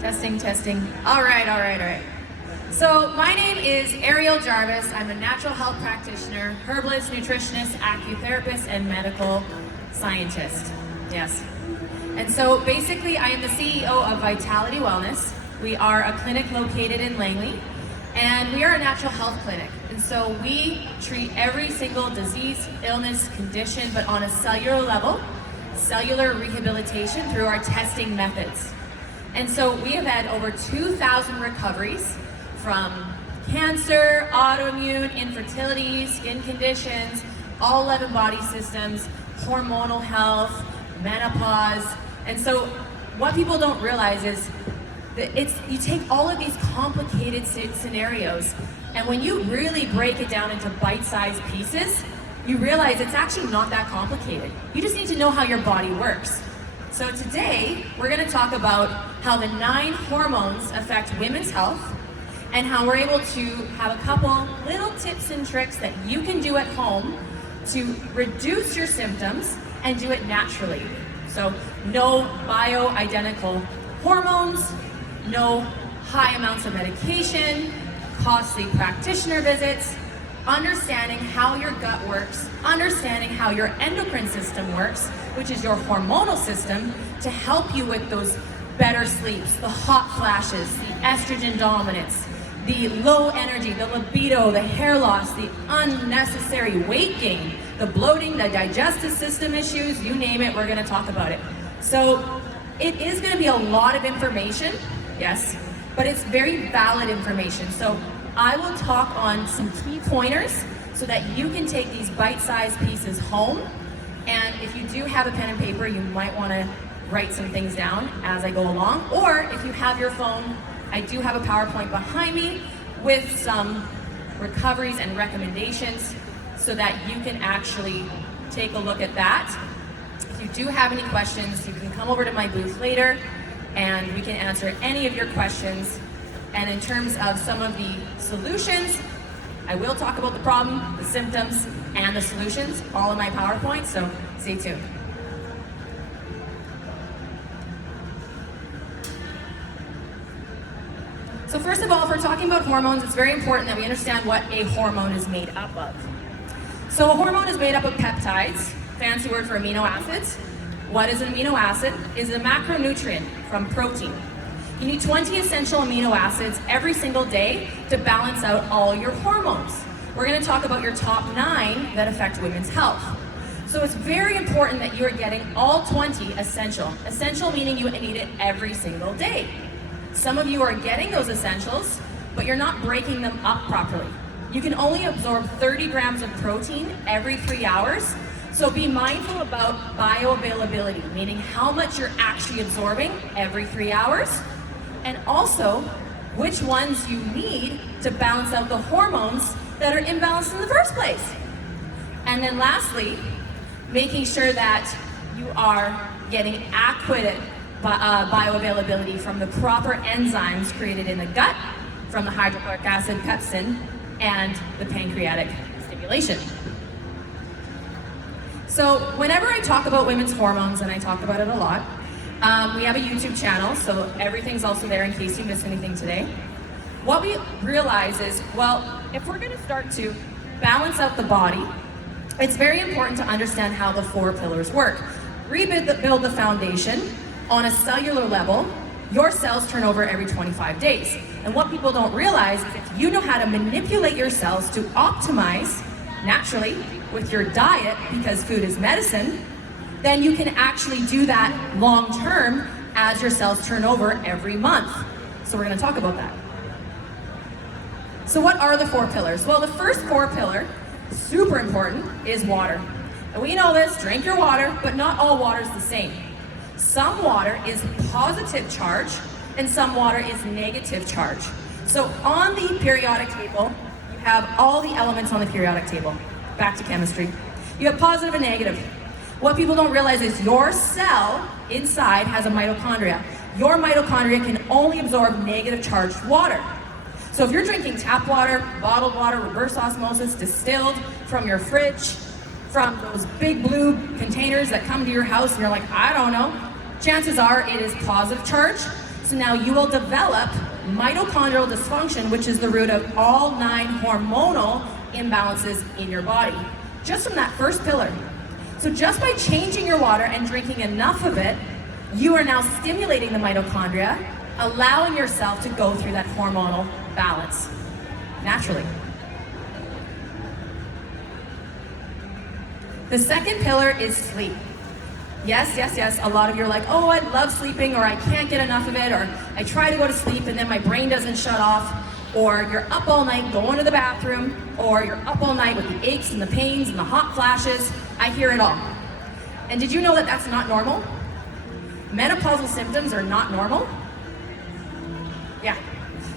Testing. All right. So my name is Ariel Jarvis. I'm a natural health practitioner, herbalist, nutritionist, acutherapist, and medical scientist. Yes. And so basically I am the CEO of Vitality Wellness. We are a clinic located in Langley, and we are a natural health clinic. And so we treat every single disease, illness, condition, but on a cellular level, cellular rehabilitation through our testing methods. And so we have had over 2,000 recoveries from cancer, autoimmune, infertility, skin conditions, all 11 body systems, hormonal health, menopause. And so what people don't realize is that you take all of these complicated scenarios, and when you really break it down into bite-sized pieces, you realize it's actually not that complicated. You just need to know how your body works. So today, we're gonna talk about how the 9 hormones affect women's health, and how we're able to have a couple little tips and tricks that you can do at home to reduce your symptoms and do it naturally. So no bio-identical hormones, no high amounts of medication, costly practitioner visits, understanding how your gut works, understanding how your endocrine system works, which is your hormonal system, to help you with those better sleeps, the hot flashes, the estrogen dominance, the low energy, the libido, the hair loss, the unnecessary weight gain, the bloating, the digestive system issues, you name it, we're gonna talk about it. So it is gonna be a lot of information, yes, but it's very valid information. So I will talk on some key pointers so that you can take these bite-sized pieces home. And if you do have a pen and paper, you might wanna write some things down as I go along. Or if you have your phone, I do have a PowerPoint behind me with some recoveries and recommendations so that you can actually take a look at that. If you do have any questions, you can come over to my booth later and we can answer any of your questions. And in terms of some of the solutions, I will talk about the problem, the symptoms, and the solutions, all in my PowerPoint, so stay tuned. So first of all, if we're talking about hormones, it's very important that we understand what a hormone is made up of. So a hormone is made up of peptides, fancy word for amino acids. What is an amino acid? It's a macronutrient from protein. You need 20 essential amino acids every single day to balance out all your hormones. We're gonna talk about your top 9 that affect women's health. So it's very important that you are getting all 20 essential. Essential meaning you need it every single day. Some of you are getting those essentials, but you're not breaking them up properly. You can only absorb 30 grams of protein every 3 hours, so be mindful about bioavailability, meaning how much you're actually absorbing every 3 hours, and also which ones you need to balance out the hormones that are imbalanced in the first place. And then lastly, making sure that you are getting adequate bioavailability from the proper enzymes created in the gut, from the hydrochloric acid, pepsin, and the pancreatic stimulation. So whenever I talk about women's hormones, and I talk about it a lot, we have a YouTube channel, so everything's also there in case you missed anything today. What we realize is, well, if we're gonna start to balance out the body, it's very important to understand how the 4 pillars work. Build the foundation. On a cellular level, your cells turn over every 25 days. And what people don't realize is if you know how to manipulate your cells to optimize naturally with your diet, because food is medicine, then you can actually do that long term as your cells turn over every month. So we're gonna talk about that. So what are the 4 pillars? Well, the first core pillar, super important, is water. And we know this, drink your water, but not all water is the same. Some water is positive charge and some water is negative charge. So on the periodic table, you have all the elements on the periodic table. Back to chemistry. You have positive and negative. What people don't realize is your cell inside has a mitochondria. Your mitochondria can only absorb negative charged water. So if you're drinking tap water, bottled water, reverse osmosis, distilled from your fridge, from those big blue containers that come to your house and you're like, I don't know, chances are it is positive charge. So now you will develop mitochondrial dysfunction, which is the root of all 9 hormonal imbalances in your body, just from that first pillar. So just by changing your water and drinking enough of it, you are now stimulating the mitochondria, allowing yourself to go through that hormonal balance naturally. The second pillar is sleep. Yes, a lot of you are like, oh, I love sleeping, or I can't get enough of it, or I try to go to sleep and then my brain doesn't shut off, or you're up all night going to the bathroom, or you're up all night with the aches and the pains and the hot flashes. I hear it all. And did you know that that's not normal? Menopausal symptoms are not normal. Yeah.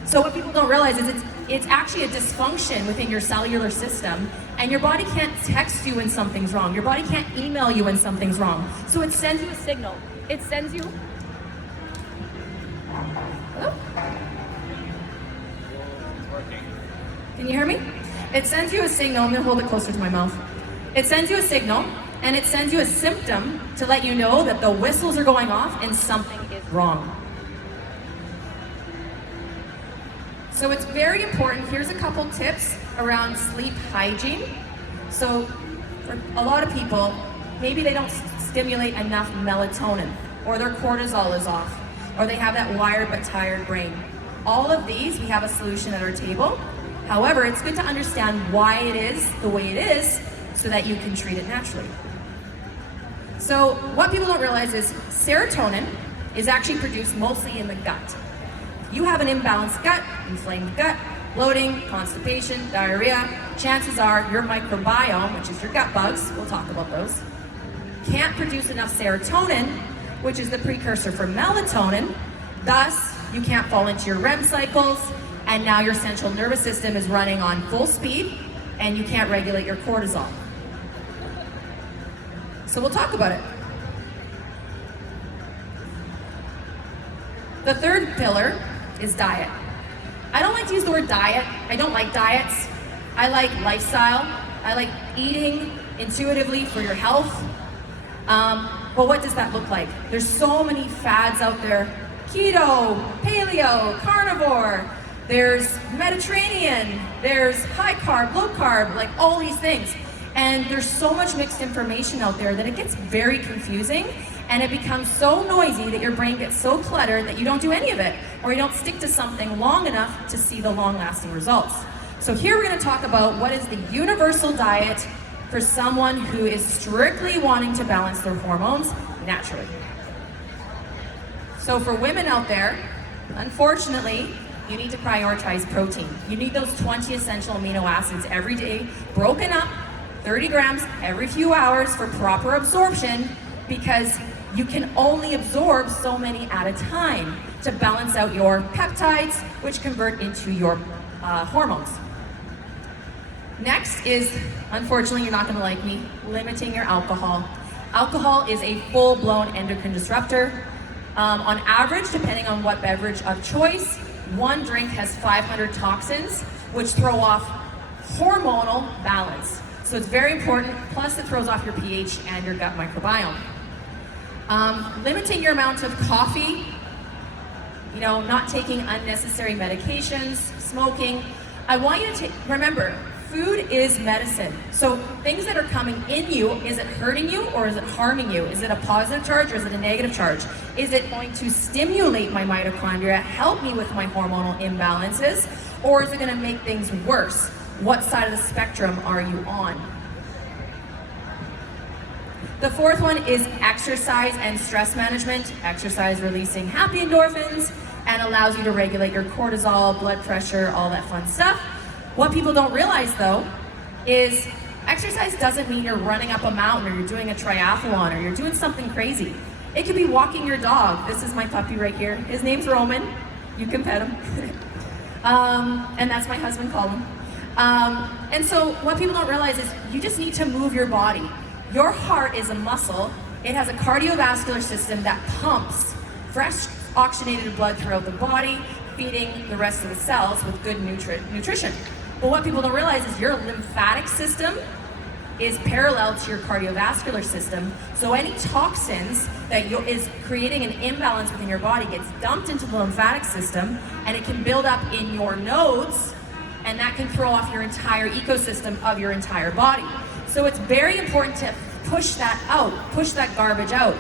So what people don't realize is it's actually a dysfunction within your cellular system, and your body can't text you when something's wrong. Your body can't email you when something's wrong. So it sends you a signal. It sends you... Hello? Can you hear me? It sends you a signal. I'm gonna hold it closer to my mouth. It sends you a signal, and it sends you a symptom to let you know that the whistles are going off and something is wrong. So it's very important. Here's a couple tips around sleep hygiene. So for a lot of people, maybe they don't stimulate enough melatonin, or their cortisol is off, or they have that wired but tired brain. All of these, we have a solution at our table. However, it's good to understand why it is the way it is so that you can treat it naturally. So what people don't realize is serotonin is actually produced mostly in the gut. You have an imbalanced gut, inflamed gut, bloating, constipation, diarrhea, chances are your microbiome, which is your gut bugs, we'll talk about those, can't produce enough serotonin, which is the precursor for melatonin. Thus, you can't fall into your REM cycles, and now your central nervous system is running on full speed, and you can't regulate your cortisol. So we'll talk about it. The third pillar is diet. I don't like to use the word diet. I don't like diets. I like lifestyle. I like eating intuitively for your health. But what does that look like? There's so many fads out there. Keto, paleo, carnivore, there's Mediterranean, there's high carb, low carb, like all these things. And there's so much mixed information out there that it gets very confusing, and it becomes so noisy that your brain gets so cluttered that you don't do any of it, or you don't stick to something long enough to see the long-lasting results. So here we're going to talk about what is the universal diet for someone who is strictly wanting to balance their hormones naturally. So for women out there, unfortunately, you need to prioritize protein. You need those 20 essential amino acids every day, broken up, 30 grams every few hours for proper absorption, because you can only absorb so many at a time to balance out your peptides, which convert into your hormones. Next is, unfortunately, you're not going to like me, limiting your alcohol. Alcohol is a full-blown endocrine disruptor. On average, depending on what beverage of choice, one drink has 500 toxins, which throw off hormonal balance. So it's very important, plus it throws off your pH and your gut microbiome. Limiting your amount of coffee, not taking unnecessary medications, smoking. I want you to remember, food is medicine. So things that are coming in you, is it hurting you or is it harming you? Is it a positive charge or is it a negative charge? Is it going to stimulate my mitochondria, help me with my hormonal imbalances, or is it going to make things worse? What side of the spectrum are you on? The fourth one is exercise and stress management. Exercise releasing happy endorphins and allows you to regulate your cortisol, blood pressure, all that fun stuff. What people don't realize though is exercise doesn't mean you're running up a mountain or you're doing a triathlon or you're doing something crazy. It could be walking your dog. This is my puppy right here. His name's Roman. You can pet him. And that's my husband, Colin. And so what people don't realize is you just need to move your body. Your heart is a muscle. It has a cardiovascular system that pumps fresh oxygenated blood throughout the body, feeding the rest of the cells with good nutrition. But what people don't realize is your lymphatic system is parallel to your cardiovascular system. So any toxins that is creating an imbalance within your body gets dumped into the lymphatic system, and it can build up in your nodes, and that can throw off your entire ecosystem of your entire body. So it's very important to push that out, push that garbage out.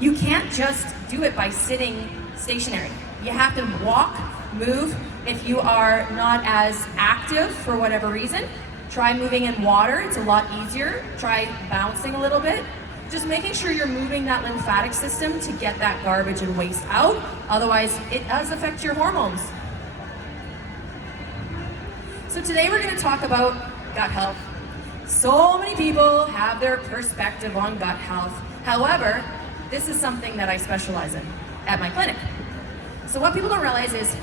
You can't just do it by sitting stationary. You have to walk, move. If you are not as active for whatever reason, try moving in water. It's a lot easier. Try bouncing a little bit. Just making sure you're moving that lymphatic system to get that garbage and waste out. Otherwise, it does affect your hormones. So today we're going to talk about gut health. So many people have their perspective on gut health. However, this is something that I specialize in at my clinic. So what people don't realize is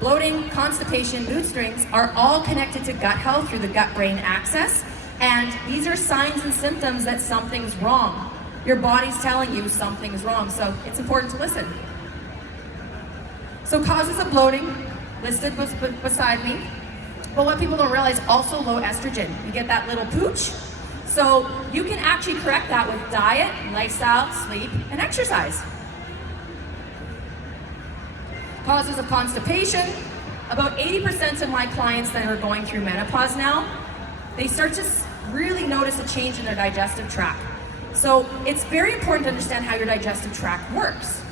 bloating, constipation, mood swings are all connected to gut health through the gut-brain axis. And these are signs and symptoms that something's wrong. Your body's telling you something's wrong, so it's important to listen. So causes of bloating, listed beside me. But what people don't realize, also low estrogen. You get that little pooch. So you can actually correct that with diet, lifestyle, sleep, and exercise. Causes of constipation. About 80% of my clients that are going through menopause now, they start to really notice a change in their digestive tract. So it's very important to understand how your digestive tract works.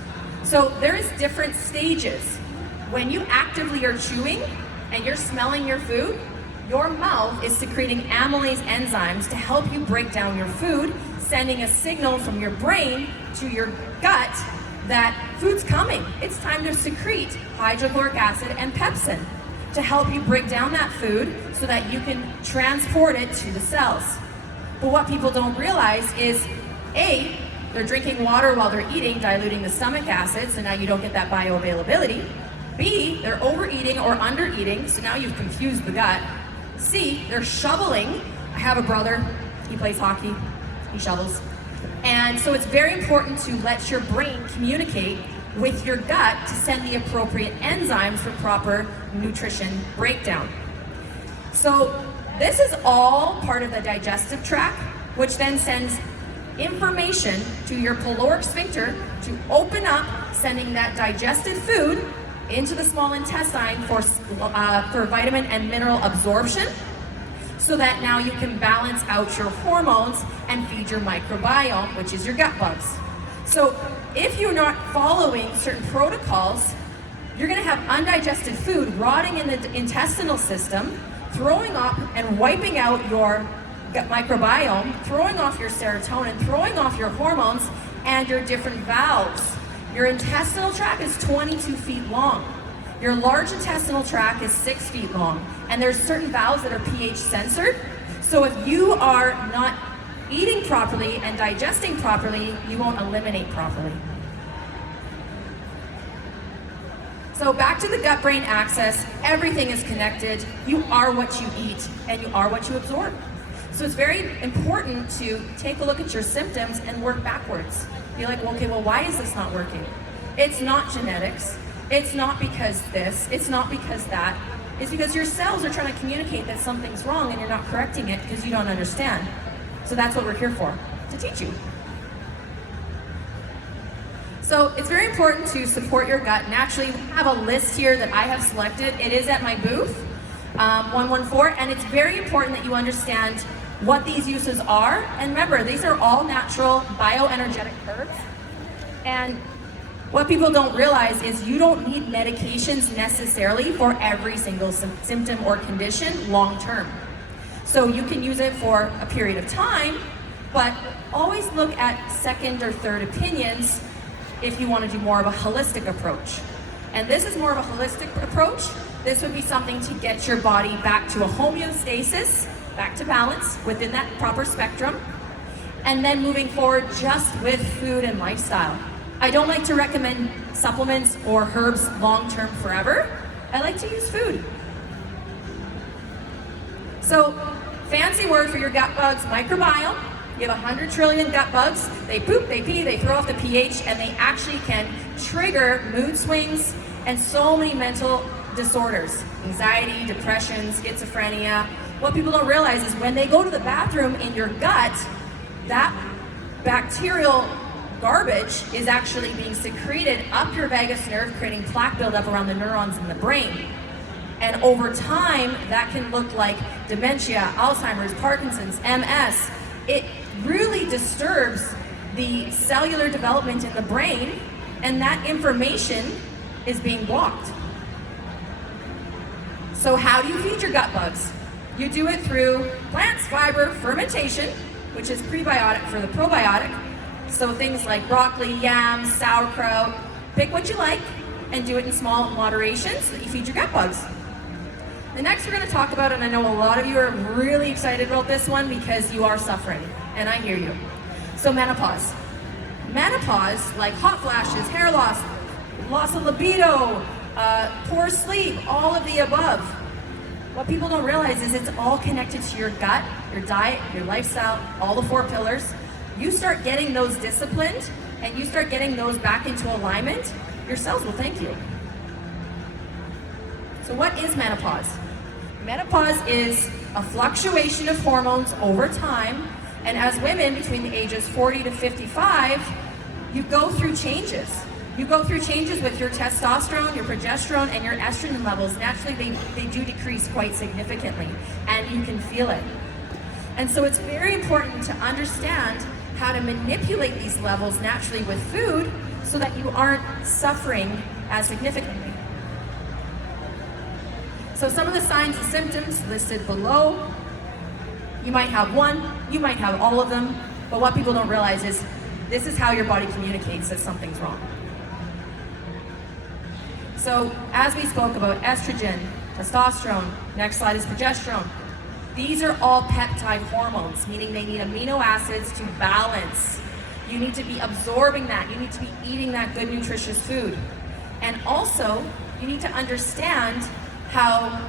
So there is different stages. When you actively are chewing and you're smelling your food, your mouth is secreting amylase enzymes to help you break down your food, sending a signal from your brain to your gut that food's coming. It's time to secrete hydrochloric acid and pepsin to help you break down that food so that you can transport it to the cells. But what people don't realize is, A, they're drinking water while they're eating, diluting the stomach acid, so now you don't get that bioavailability. B, they're overeating or undereating, so now you've confused the gut. C, they're shoveling. I have a brother, he plays hockey, he shovels. And so it's very important to let your brain communicate with your gut to send the appropriate enzymes for proper nutrition breakdown. So this is all part of the digestive tract, which then sends information to your pyloric sphincter to open up, sending that digested food into the small intestine for vitamin and mineral absorption, so that now you can balance out your hormones and feed your microbiome, which is your gut bugs. So if you're not following certain protocols, you're gonna have undigested food rotting in the intestinal system, throwing up and wiping out your gut microbiome, throwing off your serotonin, throwing off your hormones and your different valves. Your intestinal tract is 22 feet long. Your large intestinal tract is 6 feet long, and there's certain valves that are pH censored. So if you are not eating properly and digesting properly, you won't eliminate properly. So back to the gut-brain axis, everything is connected. You are what you eat, and you are what you absorb. So it's very important to take a look at your symptoms and work backwards. Be like, well, okay, well, why is this not working? It's not genetics. It's not because this. It's not because that. It's because your cells are trying to communicate that something's wrong and you're not correcting it because you don't understand. So that's what we're here for, to teach you. So it's very important to support your gut. Naturally, we have a list here that I have selected. It is at my booth, 114, and it's very important that you understand what these uses are. And remember, these are all natural bioenergetic herbs. And what people don't realize is you don't need medications necessarily for every single symptom or condition long term. So you can use it for a period of time, but always look at second or third opinions if you want to do more of a holistic approach. And this is more of a holistic approach. This would be something to get your body back to a homeostasis, back to balance within that proper spectrum, and then moving forward just with food and lifestyle. I don't like to recommend supplements or herbs long-term forever. I like to use food. So, fancy word for your gut bugs, microbiome. You have 100 trillion gut bugs. They poop, they pee, they throw off the pH, and they actually can trigger mood swings and so many mental disorders. Anxiety, depression, schizophrenia. what people don't realize is when they go to the bathroom in your gut, that bacterial garbage is actually being secreted up your vagus nerve, creating plaque buildup around the neurons in the brain. And over time, that can look like dementia, Alzheimer's, Parkinson's, MS. It really disturbs the cellular development in the brain, and that information is being blocked. So how do you feed your gut bugs? You do it through plants, fiber, fermentation, which is prebiotic for the probiotic. So things like broccoli, yams, sauerkraut, pick what you like and do it in small moderation so that you feed your gut bugs. The next we're going to talk about, and I know a lot of you are really excited about this one because you are suffering, and I hear you. So menopause. Menopause, like hot flashes, hair loss, loss of libido, poor sleep, all of the above. What people don't realize is it's all connected to your gut, your diet, your lifestyle, all the 4 pillars. You start getting those disciplined and you start getting those back into alignment, your cells will thank you. So what is menopause? Menopause is a fluctuation of hormones over time, and as women between the ages 40 to 55, you go through changes. You go through changes with your testosterone, your progesterone, and your estrogen levels. Naturally, they do decrease quite significantly, and you can feel it. And so it's very important to understand how to manipulate these levels naturally with food so that you aren't suffering as significantly. So some of the signs and symptoms listed below, you might have one, you might have all of them, but what people don't realize is this is how your body communicates that something's wrong. So as we spoke about estrogen, testosterone, next slide is progesterone. These are all peptide hormones, meaning they need amino acids to balance. You need to be absorbing that. You need to be eating that good, nutritious food. And also, you need to understand how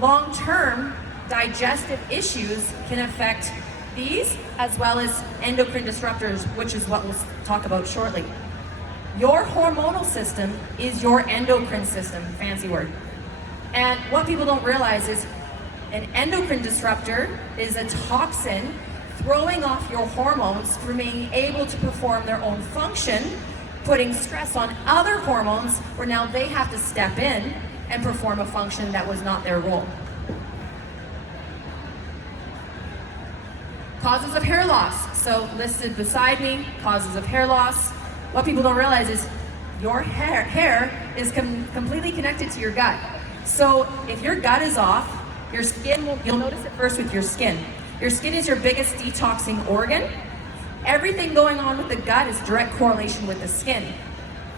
long-term digestive issues can affect these, as well as endocrine disruptors, which is what we'll talk about shortly. Your hormonal system is your endocrine system, fancy word. And what people don't realize is an endocrine disruptor is a toxin throwing off your hormones from being able to perform their own function, putting stress on other hormones where now they have to step in and perform a function that was not their role. Causes of hair loss. So listed beside me, causes of hair loss. What people don't realize is your hair is completely connected to your gut. So if your gut is off, your skin you'll notice it first with your skin. Your skin is your biggest detoxing organ. Everything going on with the gut is direct correlation with the skin.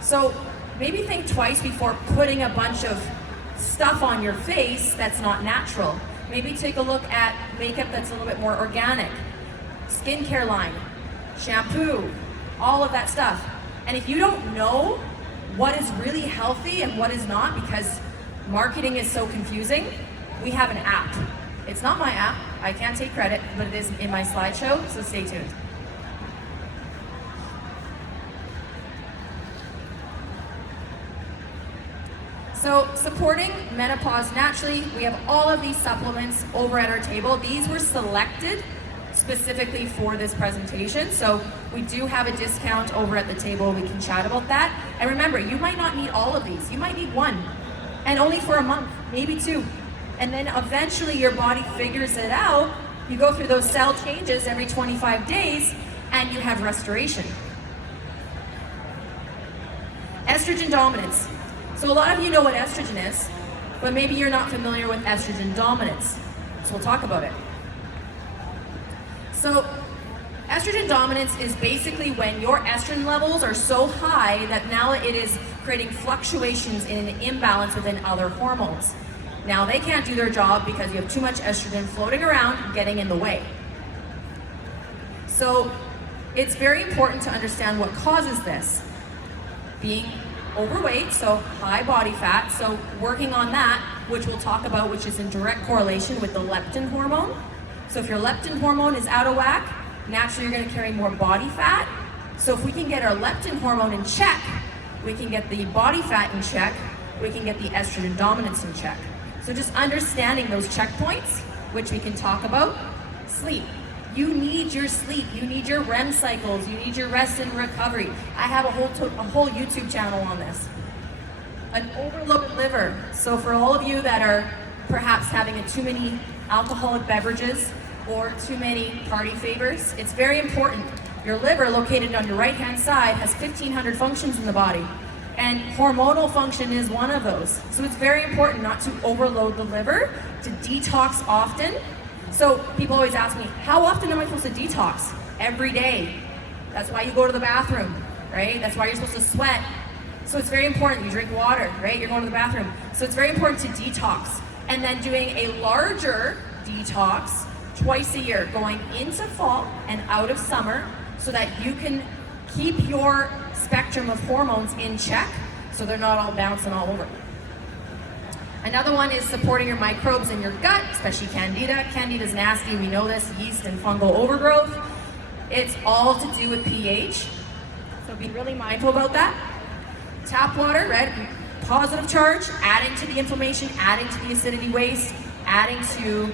So maybe think twice before putting a bunch of stuff on your face that's not natural. Maybe take a look at makeup that's a little bit more organic, skincare line, shampoo, all of that stuff. And if you don't know what is really healthy and what is not, because marketing is so confusing, we have an app. It's not my app, I can't take credit, but it is in my slideshow, so stay tuned. So supporting menopause naturally, we have all of these supplements over at our table. These were selected specifically for this presentation, so we do have a discount over at the table. We can chat about that. And remember, you might not need all of these. You might need one, and only for a month, maybe 2. And then eventually your body figures it out. You go through those cell changes every 25 days, and you have restoration. Estrogen dominance. So a lot of you know what estrogen is, but maybe you're not familiar with estrogen dominance. So we'll talk about it. So estrogen dominance is basically when your estrogen levels are so high that now it is creating fluctuations in an imbalance within other hormones. Now they can't do their job because you have too much estrogen floating around, getting in the way. So it's very important to understand what causes this. Being overweight, so high body fat, so working on that, which we'll talk about, which is in direct correlation with the leptin hormone. So if your leptin hormone is out of whack, naturally you're going to carry more body fat. So if we can get our leptin hormone in check, we can get the body fat in check, we can get the estrogen dominance in check. So just understanding those checkpoints which we can talk about. Sleep. You need your sleep. You need your REM cycles. You need your rest and recovery. I have a whole YouTube channel on this. An overloaded liver. So for all of you that are perhaps having too many alcoholic beverages or too many party favors, it's very important. Your liver, located on your right-hand side, has 1,500 functions in the body. And hormonal function is one of those. So it's very important not to overload the liver, to detox often. So people always ask me, how often am I supposed to detox? Every day. That's why you go to the bathroom, right? That's why you're supposed to sweat. So it's very important. You drink water, right? You're going to the bathroom. So it's very important to detox. And then doing a larger detox twice a year, going into fall and out of summer, so that you can keep your spectrum of hormones in check so they're not all bouncing all over. Another one is supporting your microbes in your gut, especially Candida. Candida's nasty, we know this, yeast and fungal overgrowth. It's all to do with pH, so be really mindful about that. Tap water, right? Positive charge, adding to the inflammation, adding to the acidity waste, adding to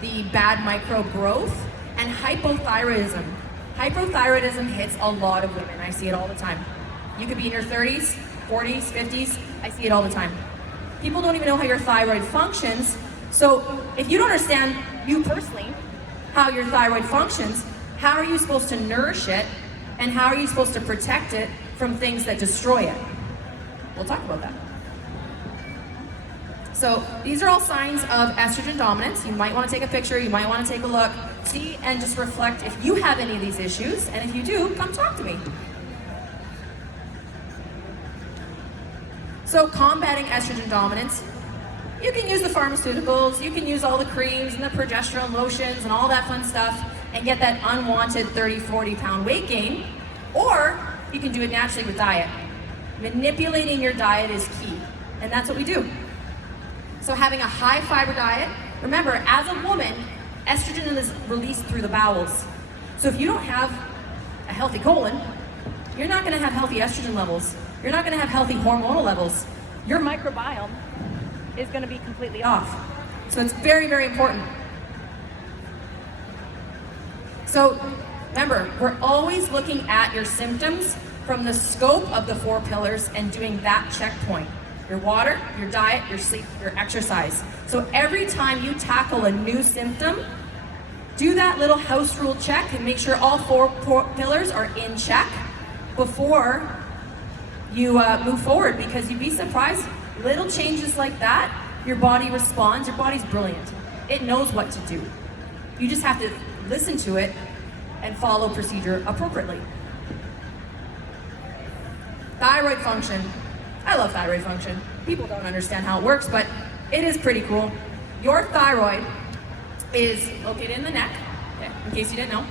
the bad microbe growth. And hypothyroidism. Hypothyroidism hits a lot of women. I see it all the time. You could be in your 30s, 40s, 50s. I see it all the time. People don't even know how your thyroid functions. So if you don't understand, you personally, how your thyroid functions, how are you supposed to nourish it? And how are you supposed to protect it from things that destroy it? We'll talk about that. So these are all signs of estrogen dominance. You might want to take a picture, you might want to take a look, see, and just reflect if you have any of these issues, and if you do, come talk to me. So combating estrogen dominance, you can use the pharmaceuticals, you can use all the creams and the progesterone lotions and all that fun stuff and get that unwanted 30, 40 pound weight gain, or you can do it naturally with diet. Manipulating your diet is key, and that's what we do. So having a high fiber diet, remember, as a woman, estrogen is released through the bowels. So if you don't have a healthy colon, you're not gonna have healthy estrogen levels. You're not gonna have healthy hormonal levels. Your microbiome is gonna be completely off. So it's very, very important. So remember, we're always looking at your symptoms from the scope of the 4 pillars and doing that checkpoint. Your water, your diet, your sleep, your exercise. So every time you tackle a new symptom, do that little house rule check and make sure all 4 pillars are in check before you move forward, because you'd be surprised, little changes like that, your body responds. Your body's brilliant. It knows what to do. You just have to listen to it and follow procedure appropriately. Thyroid function. I love thyroid function. People don't understand how it works, but it is pretty cool. Your thyroid is located in the neck, okay, in case you didn't know.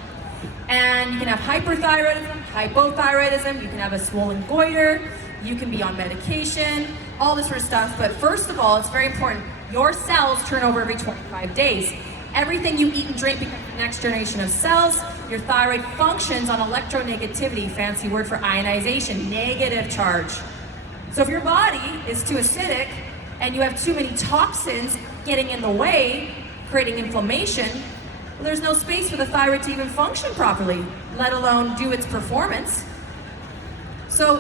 And you can have hyperthyroidism, hypothyroidism, you can have a swollen goiter, you can be on medication, all this sort of stuff. But first of all, it's very important. Your cells turn over every 25 days. Everything you eat and drink becomes the next generation of cells. Your thyroid functions on electronegativity, fancy word for ionization, negative charge. So if your body is too acidic and you have too many toxins getting in the way, creating inflammation, well, there's no space for the thyroid to even function properly, let alone do its performance. So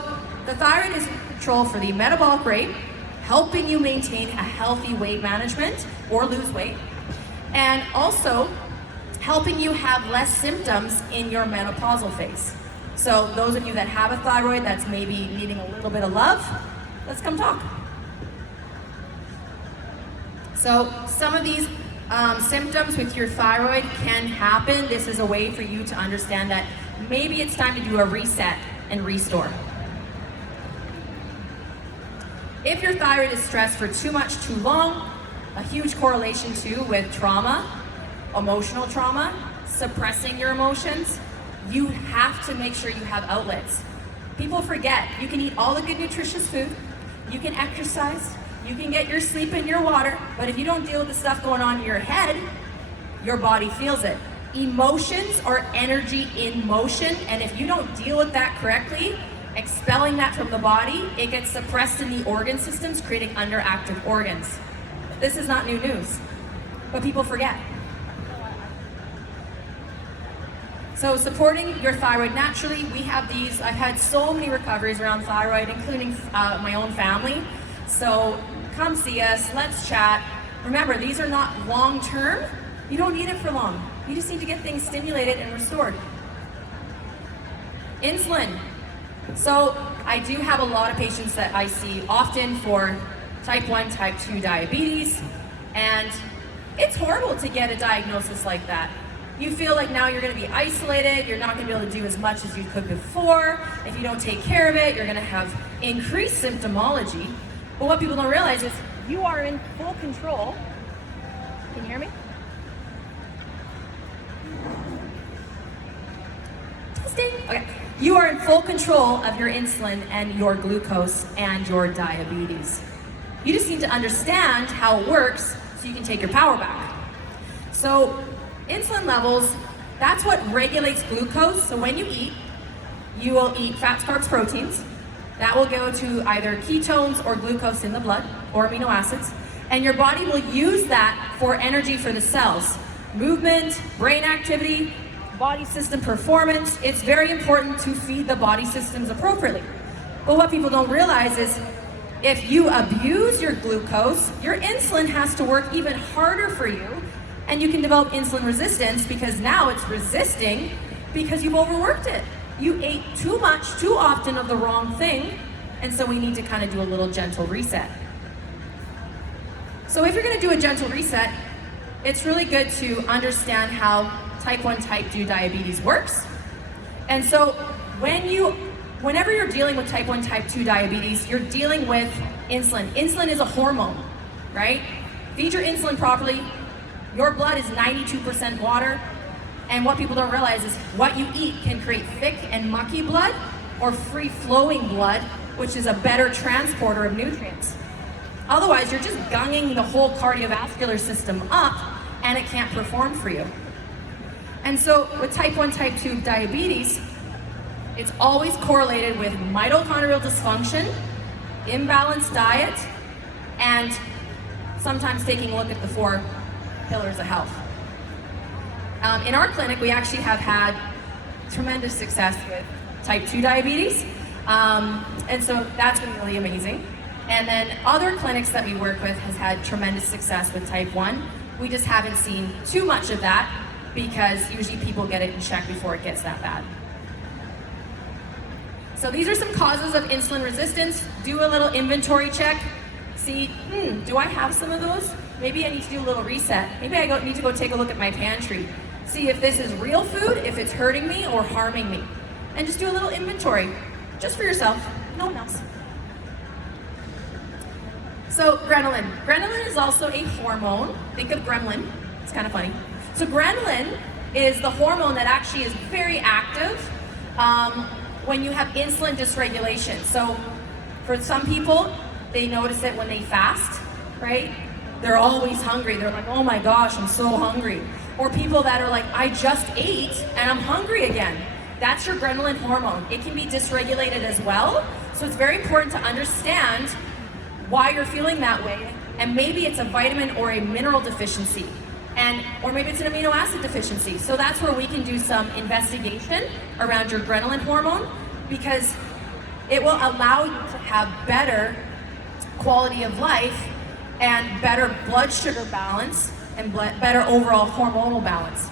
the thyroid is in control for the metabolic rate, helping you maintain a healthy weight management or lose weight, and also helping you have less symptoms in your menopausal phase. So those of you that have a thyroid that's maybe needing a little bit of love, let's come talk. So some of these symptoms with your thyroid can happen. This is a way for you to understand that maybe it's time to do a reset and restore. If your thyroid is stressed for too much, too long, a huge correlation too with trauma, emotional trauma, suppressing your emotions, you have to make sure you have outlets. People forget, you can eat all the good nutritious food, you can exercise, you can get your sleep and your water, but if you don't deal with the stuff going on in your head, your body feels it. Emotions are energy in motion, and if you don't deal with that correctly, expelling that from the body, it gets suppressed in the organ systems, creating underactive organs. This is not new news. but people forget. So supporting your thyroid naturally, we have these. I've had so many recoveries around thyroid, including my own family. So come see us, let's chat. Remember, these are not long-term. You don't need it for long. You just need to get things stimulated and restored. Insulin. So I do have a lot of patients that I see often for type 1, type 2 diabetes, and it's horrible to get a diagnosis like that. You feel like now you're going to be isolated, you're not going to be able to do as much as you could before. If you don't take care of it, you're going to have increased symptomology. But what people don't realize is you are in full control. Can you hear me? Testing. Okay. You are in full control of your insulin and your glucose and your diabetes. You just need to understand how it works so you can take your power back. So insulin levels, that's what regulates glucose. So when you eat, you will eat fats, carbs, proteins. That will go to either ketones or glucose in the blood or amino acids. And your body will use that for energy for the cells. Movement, brain activity, body system performance. It's very important to feed the body systems appropriately. But what people don't realize is if you abuse your glucose, your insulin has to work even harder for you, and you can develop insulin resistance because now it's resisting because you've overworked it. You ate too much, too often of the wrong thing, and so we need to kind of do a little gentle reset. So if you're going to do a gentle reset, it's really good to understand how type 1, type 2 diabetes works. And so whenever you're dealing with type 1, type 2 diabetes, you're dealing with insulin. Insulin is a hormone, right? Feed your insulin properly. Your blood is 92% water. And what people don't realize is what you eat can create thick and mucky blood or free-flowing blood, which is a better transporter of nutrients. Otherwise, you're just gunging the whole cardiovascular system up and it can't perform for you. And so with type 1, type 2 diabetes, it's always correlated with mitochondrial dysfunction, imbalanced diet, and sometimes taking a look at the 4 pillars of health. In our clinic, we actually have had tremendous success with type 2 diabetes, and so that's been really amazing. And then other clinics that we work with has had tremendous success with type 1. We just haven't seen too much of that because usually people get it in check before it gets that bad. So these are some causes of insulin resistance. Do a little inventory check. See, do I have some of those? Maybe I need to do a little reset. Maybe I need to go take a look at my pantry. See if this is real food, if it's hurting me or harming me. And just do a little inventory, just for yourself, no one else. So ghrelin. Ghrelin is also a hormone. Think of gremlin, it's kind of funny. So ghrelin is the hormone that actually is very active when you have insulin dysregulation. So for some people, they notice it when they fast, right? They're always hungry. They're like, oh my gosh, I'm so hungry. Or people that are like, I just ate and I'm hungry again. That's your ghrelin hormone. It can be dysregulated as well. So it's very important to understand why you're feeling that way. And maybe it's a vitamin or a mineral deficiency. Or maybe it's an amino acid deficiency. So that's where we can do some investigation around your ghrelin hormone, because it will allow you to have better quality of life and better blood sugar balance and better overall hormonal balance.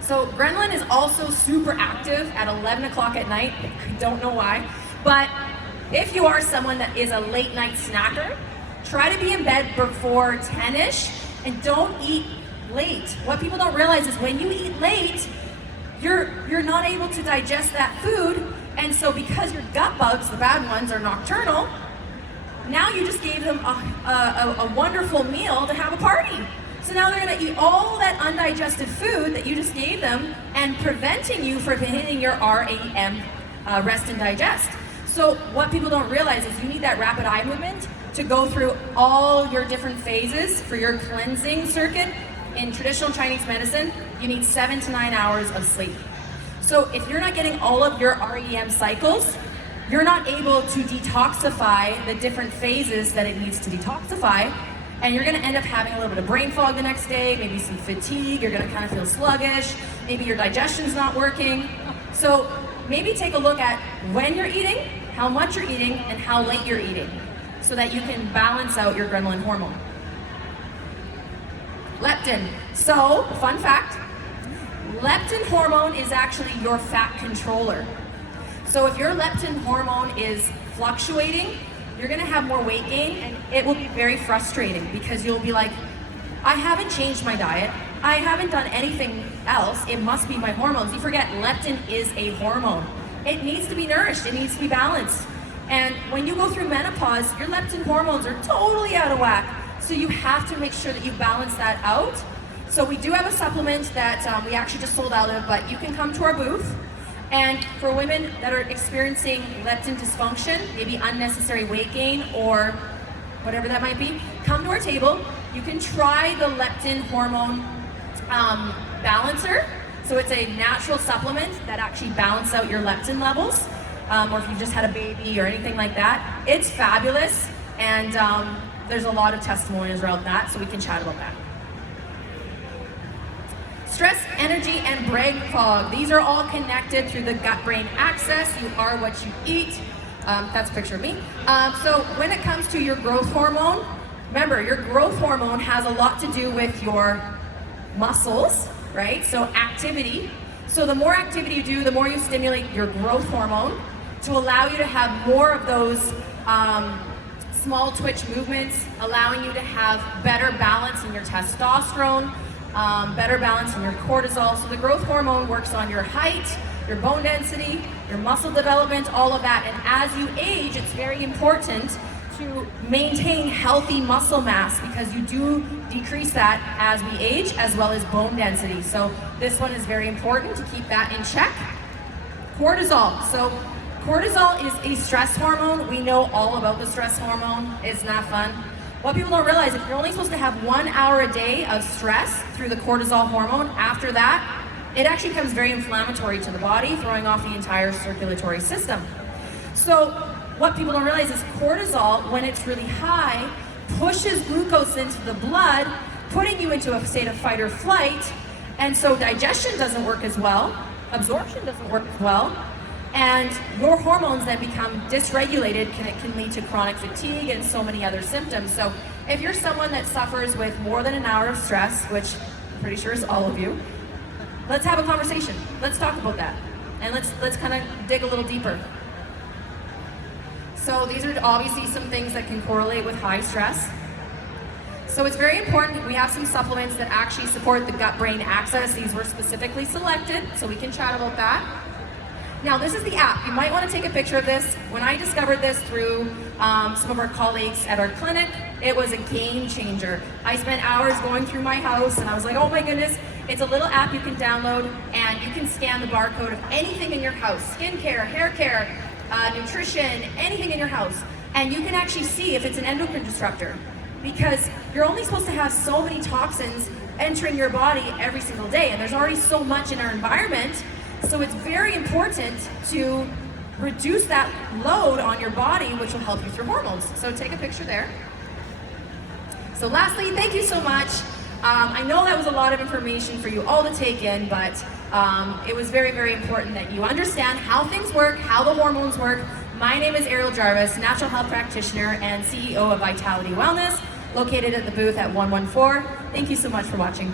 So ghrelin is also super active at 11 o'clock at night. I don't know why, but if you are someone that is a late night snacker, try to be in bed before 10-ish and don't eat late. What people don't realize is when you eat late, you're not able to digest that food, and so because your gut bugs, the bad ones, are nocturnal, now you just gave them a wonderful meal to have a party. So now they're gonna eat all that undigested food that you just gave them and preventing you from hitting your REM, rest and digest. So what people don't realize is you need that rapid eye movement to go through all your different phases for your cleansing circuit. In traditional Chinese medicine, you need 7 to 9 hours of sleep. So if you're not getting all of your REM cycles, you're not able to detoxify the different phases that it needs to detoxify, And you're gonna end up having a little bit of brain fog the next day, maybe some fatigue, you're gonna kind of feel sluggish, maybe your digestion's not working. So maybe take a look at when you're eating, how much you're eating, and how late you're eating, so that you can balance out your ghrelin hormone. Leptin. So, fun fact, leptin hormone is actually your fat controller. So if your leptin hormone is fluctuating, you're gonna have more weight gain, and it will be very frustrating because you'll be like, I haven't changed my diet, I haven't done anything else, it must be my hormones. You forget, leptin is a hormone. It needs to be nourished, it needs to be balanced. And when you go through menopause, your leptin hormones are totally out of whack. So you have to make sure that you balance that out. So we do have a supplement that we actually just sold out of, but you can come to our booth. And for women that are experiencing leptin dysfunction, maybe unnecessary weight gain or whatever that might be, come to our table. You can try the leptin hormone balancer. So it's a natural supplement that actually balances out your leptin levels, or if you've just had a baby or anything like that. It's fabulous, and there's a lot of testimonials around that, so we can chat about that. Stress, energy, and brain fog. These are all connected through the gut-brain axis. You are what you eat. That's a picture of me. So when it comes to your growth hormone, remember, your growth hormone has a lot to do with your muscles, right? So activity. So the more activity you do, the more you stimulate your growth hormone to allow you to have more of those small twitch movements, allowing you to have better balance in your testosterone, better balance in your cortisol. So the growth hormone works on your height, your bone density, your muscle development, all of that. And as you age, it's very important to maintain healthy muscle mass because you do decrease that as we age, as well as bone density. So this one is very important to keep that in check. Cortisol. So cortisol is a stress hormone. We know all about the stress hormone. It's not fun. What people don't realize, if you're only supposed to have 1 hour a day of stress through the cortisol hormone, after that, it actually becomes very inflammatory to the body, throwing off the entire circulatory system. So what people don't realize is cortisol, when it's really high, pushes glucose into the blood, putting you into a state of fight or flight, and so digestion doesn't work as well, absorption doesn't work as well, and your hormones then become dysregulated, and it can lead to chronic fatigue and so many other symptoms. So if you're someone that suffers with more than an hour of stress, which I'm pretty sure is all of you, let's have a conversation. Let's talk about that. And let's kind of dig a little deeper. So these are obviously some things that can correlate with high stress. So it's very important. We have some supplements that actually support the gut-brain axis. These were specifically selected, so we can chat about that. Now, this is the app. You might want to take a picture of this. When I discovered this through some of our colleagues at our clinic, it was a game changer. I spent hours going through my house, and I was like, oh my goodness. It's a little app you can download, and you can scan the barcode of anything in your house, skincare, hair care, nutrition, anything in your house. And you can actually see if it's an endocrine disruptor, because you're only supposed to have so many toxins entering your body every single day, and there's already so much in our environment. So it's very important to reduce that load on your body, which will help you through hormones. So take a picture there. So lastly, thank you so much. I know that was a lot of information for you all to take in, but it was very, very important that you understand how things work, how the hormones work. My name is Ariel Jarvis, natural health practitioner and CEO of Vitality Wellness, located at the booth at 114. Thank you so much for watching.